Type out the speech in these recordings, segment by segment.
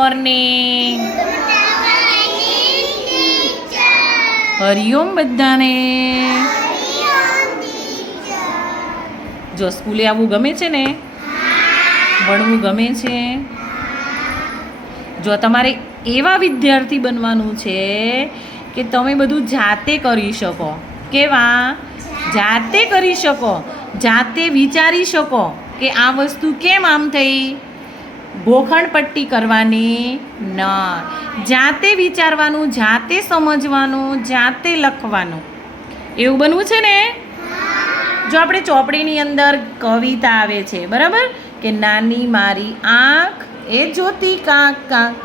Morning Hariom બધાને. જો સ્કૂલે આવવું ગમે છે ને? ભણવું ગમે છે? જો તમારે એવા વિદ્યાર્થી બનવાનું છે કે તમે બધું જાતે કરી શકો. કેવા? જાતે કરી શકો. જાતે વિચારી શકો કે આ વસ્તુ કેમ આમ થઈ? ગોખણપટ્ટી કરવાની ન. જાતે વિચારવાનું, જાતે સમજવાનું, જાતે લખવાનું. એવું બનવું છે ને? જો આપણે ચોપડીની અંદર કવિતા આવે છે, બરાબર? કે નાની મારી આંખ એ જોતી કાંક કાંક.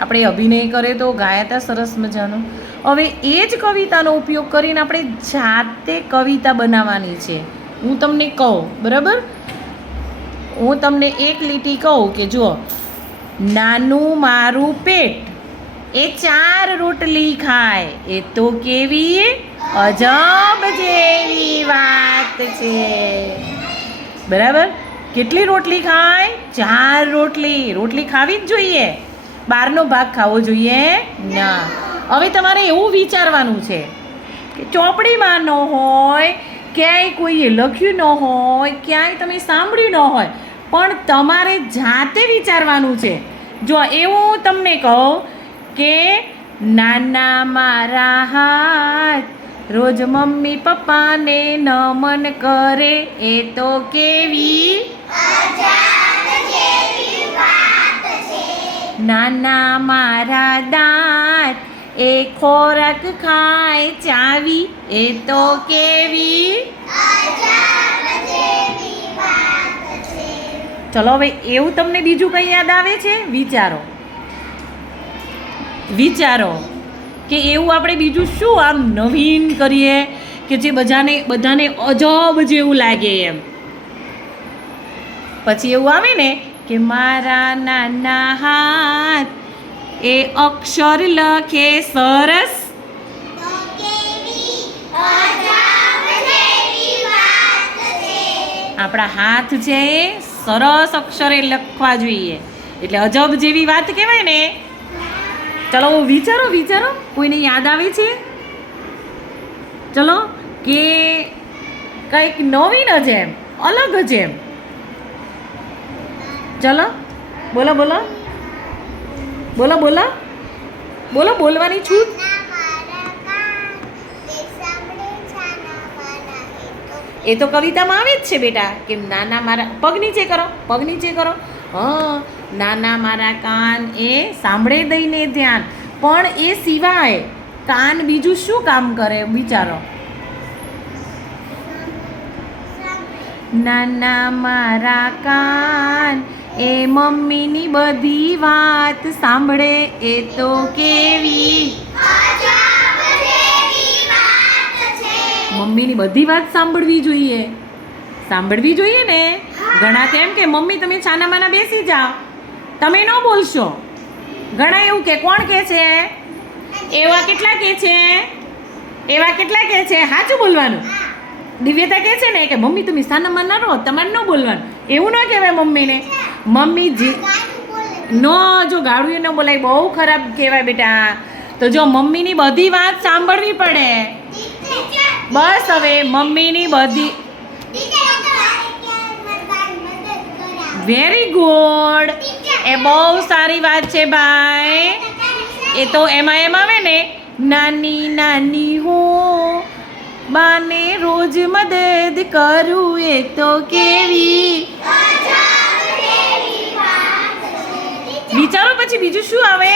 આપણે અભિનય કરે તો ગાયતા સરસ મજાનો. હવે એ જ કવિતાનો ઉપયોગ કરીને આપણે જાતે કવિતા બનાવવાની છે. હું તમને કહું, બરાબર? હું તમને એક લીટી કહું કે જુઓ. નાનું મારું પેટ, એ ચાર રોટલી ખાય, એ તો કેવી અજબ જેવી વાત છે. બરાબર? કેટલી રોટલી ખાય? ચાર રોટલી. રોટલી ખાવી જ જોઈએ. બહારનો ભાગ ખાવો જોઈએ ના. હવે તમારે એવું વિચારવાનું છે કે ચોપડીમાં ન હોય, ક્યાંય કોઈએ લખ્યું ન હોય, ક્યાંય તમે સાંભળ્યું ન હોય પણ તમારે જાતે વિચારવાનું છે. જો એવું તમને કહું કે નાના મારા હાથ રોજ મમ્મી પપ્પાને નમન કરે, એ તો કેવી? નાના મારા દાંત એ ખોરાક ખાય ચાવી, એ તો કેવી? ચલો હવે એવું તમને બીજું કંઈ યાદ આવે છે? વિચારો. વિચારો કે એવું આપણે બીજું શું આમ નવીન કરીએ કે જે બધાને બધાને અજબ જેવું લાગે એમ. પછી એવું આવે ને કે મારા નાના હાથ એ અક્ષર લખે સરસ. આપણા હાથ છે સરસ અક્ષરે લખવા જોઈએ. એટલે અજબ જેવી વાત કહેવાય ને, ચલો વિચારો વિચારો, કોઈને યાદ આવે છે? ચલો, કે કંઈક નવીન જ એમ, અલગ જ એમ. ચલો, બોલો બોલો. બોલો બોલો. બોલો, બોલવાની છૂટ એ તો કવિતામાં આવે જ છે બેટા, કે નાના મારા, પગ નીચે કરો, પગ નીચે કરો. હં, નાના મારા કાન એ સાંભળે દઈને ધ્યાન. પણ એ સિવાય કાન બીજું શું કામ કરે, વિચારો? નાના મારા કાન એ મમ્મીની બધી વાત સાંભળે, એ તો કેવી મમ્મીની બધી વાત સાંભળવી જોઈએ. સાંભળવી જોઈએ ને? ઘણા તેમ કે, મમ્મી, તમે છાનામાના બેસી જાઓ. તમે ન બોલશો. ઘણા એવું કે, કોણ કે છે? એવા કેટલા કે છે? એવા કેટલા કે છે? સાચું બોલવાનું. દિવ્યતા કહે છે ને, કે, મમ્મી, તમે સાનામાં ના રહો, તમારે ન બોલવાનું. એવું ન કહેવાય મમ્મીને. મમ્મી જી ન, જો ગાળું ન બોલાય, બહુ ખરાબ કહેવાય બેટા. તો જો મમ્મીની બધી વાત સાંભળવી પડે. બસ હવે મમ્મીની બધી વેરી ગુડ એ બહુ સારી વાત છે ભાઈ. એ તો એમાં એમ આવે ને નાની નાની હું બાને રોજ મદદ કરું એ તો કેવી. વિચારો પછી બીજું શું આવે?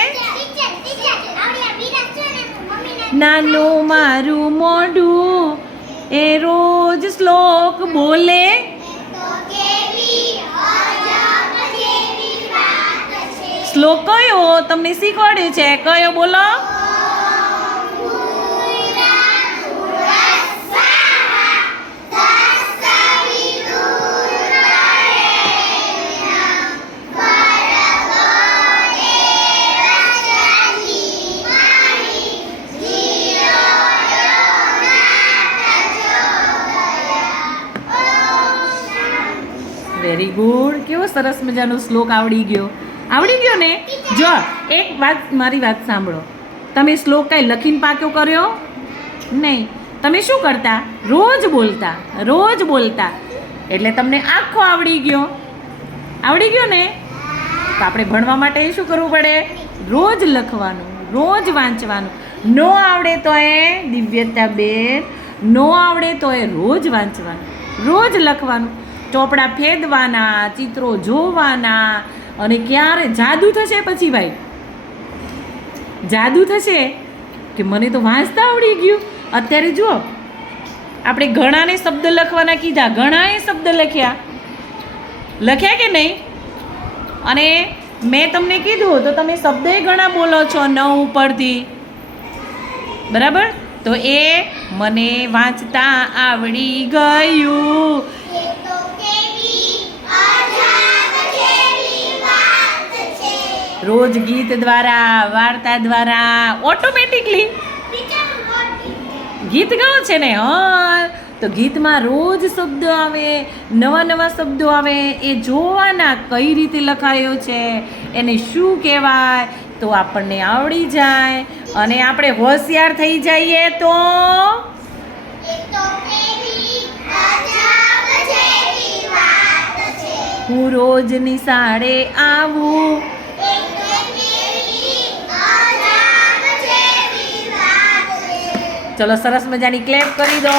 નાનું મારું મોઢું એ રોજ શ્લોક બોલે. શ્લોક કયો? તમને શીખવાડે છે? કયો બોલો? ગુડ. કેવો સરસ મજાનો શ્લોક આવડી ગયો. આવડી ગયો ને? જો, એક વાત મારી વાત સાંભળો. તમે શ્લોક કાંઈ લખીને પાક્યો કર્યો? નહીં. તમે શું કરતા? રોજ બોલતા રોજ બોલતા. એટલે તમને આખો આવડી ગયો. આવડી ગયો ને? તો આપણે ભણવા માટે શું કરવું પડે? રોજ લખવાનું, રોજ વાંચવાનું. નો આવડે તો એ દિવ્યતા બેન, નો આવડે તો એ રોજ વાંચવાનું, રોજ લખવાનું. ચોપડા ફેદવાના, ચિત્રો જોવાના અને ક્યારે જાદુ થશે પછી ભાઈ? જાદુ થશે? કે મને તો વાંચતા આવડી ગયું. અત્યારે જુઓ, આપણે ઘણાને શબ્દ લખવાના કીધા, ઘણાએ શબ્દ લખ્યા. લખ્યા કે નહીં? અને મેં તમને કીધું, તો તમે શબ્દે ઘણા બોલો છો, નવ ઉપરથી. બરાબર? તો એ મને વાંચતા આવડી ગયું. રોજ ગીત દ્વારા, વાર્તા દ્વારા ઓટોમેટિકલી ગીત ગાઓ છે ને, હા. તો ગીતમાં રોજ શબ્દ આવે, નવા નવા શબ્દો આવે, એ જોવાના કઈ રીતે લખાયો છે, એને શું કહેવાય, તો આપણને આવડી જાય. અને આપણે હોશિયાર થઈ જઈએ તો? હું રોજ નિશાળે આવું. ચલો સરસ મજાની ક્લેપ કરી દો.